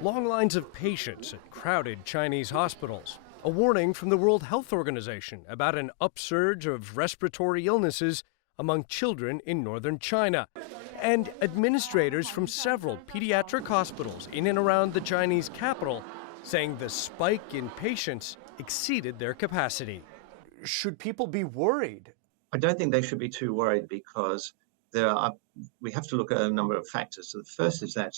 Long lines of patients at crowded Chinese hospitals. A warning from the World Health Organization about an upsurge of respiratory illnesses among children in northern China. And administrators from several pediatric hospitals in and around the Chinese capital saying the spike in patients exceeded their capacity. Should people be worried? I don't think they should be too worried because we have to look at a number of factors. So the first is that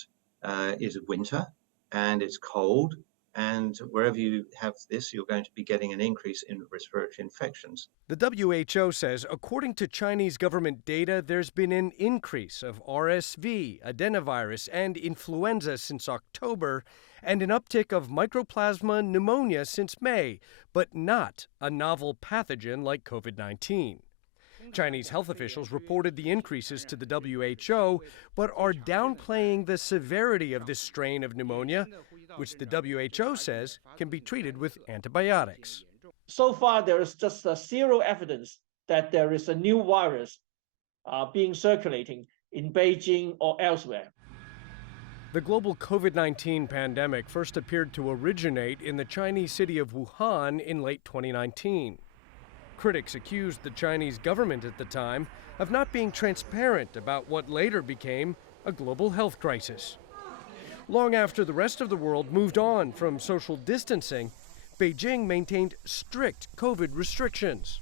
it's winter and it's cold, and wherever you have this, you're going to be getting an increase in respiratory infections. The WHO says, according to Chinese government data, there's been an increase of RSV, adenovirus, and influenza since October, and an uptick of mycoplasma pneumonia since May, but not a novel pathogen like COVID-19. Chinese health officials reported the increases to the WHO, but are downplaying the severity of this strain of pneumonia, which the WHO says can be treated with antibiotics. So far, there is just zero evidence that there is a new virus being circulating in Beijing or elsewhere. The global COVID-19 pandemic first appeared to originate in the Chinese city of Wuhan in late 2019. Critics accused the Chinese government at the time of not being transparent about what later became a global health crisis. Long after the rest of the world moved on from social distancing, Beijing maintained strict COVID restrictions.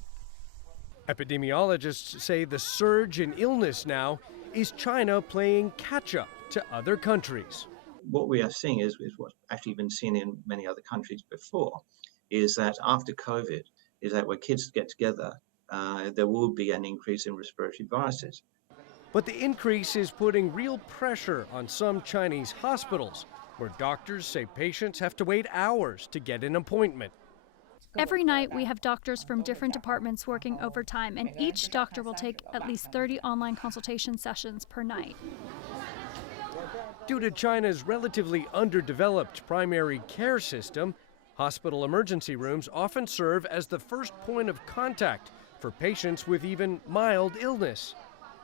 Epidemiologists say the surge in illness now is China playing catch-up to other countries. What we are seeing is what's actually been seen in many other countries before, is that after COVID, is that when kids get together, there will be an increase in respiratory viruses. But the increase is putting real pressure on some Chinese hospitals, where doctors say patients have to wait hours to get an appointment. Every night we have doctors from different departments working overtime, and each doctor will take at least 30 online consultation sessions per night. Due to China's relatively underdeveloped primary care system, hospital emergency rooms often serve as the first point of contact for patients with even mild illness.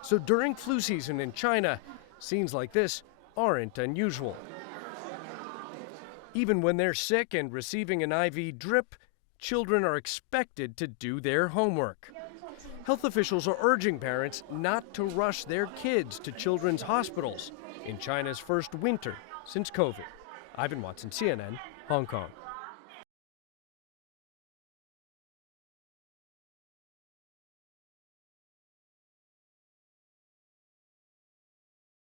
So during flu season in China, scenes like this aren't unusual. Even when they're sick and receiving an IV drip, children are expected to do their homework. Health officials are urging parents not to rush their kids to children's hospitals in China's first winter since COVID. Ivan Watson, CNN, Hong Kong.